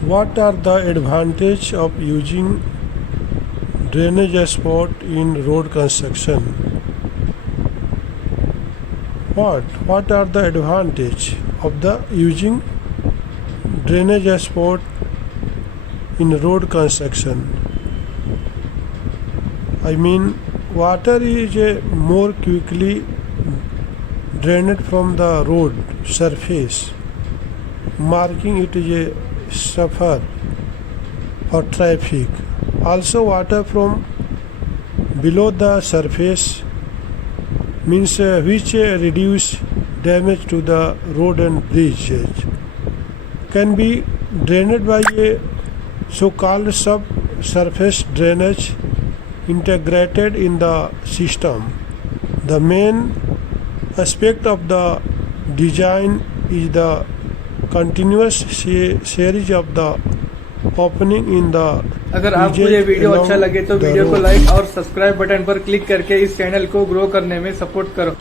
What are the advantages of using drainage spout in road construction? What are the advantages of the using drainage spout in road construction? I mean, water is more quickly drained from the road surface, marking it is a safer for traffic. Also, water from below the surface means which reduce damage to the road and bridges can be drained by a so-called subsurface drainage integrated in the system. The main aspect of the design is the continuous series of the opening in the अगर आपको ये video अच्छा लगे तो video को like और subscribe button पर click करके इस चैनल को ग्रो करने में सपोर्ट करो।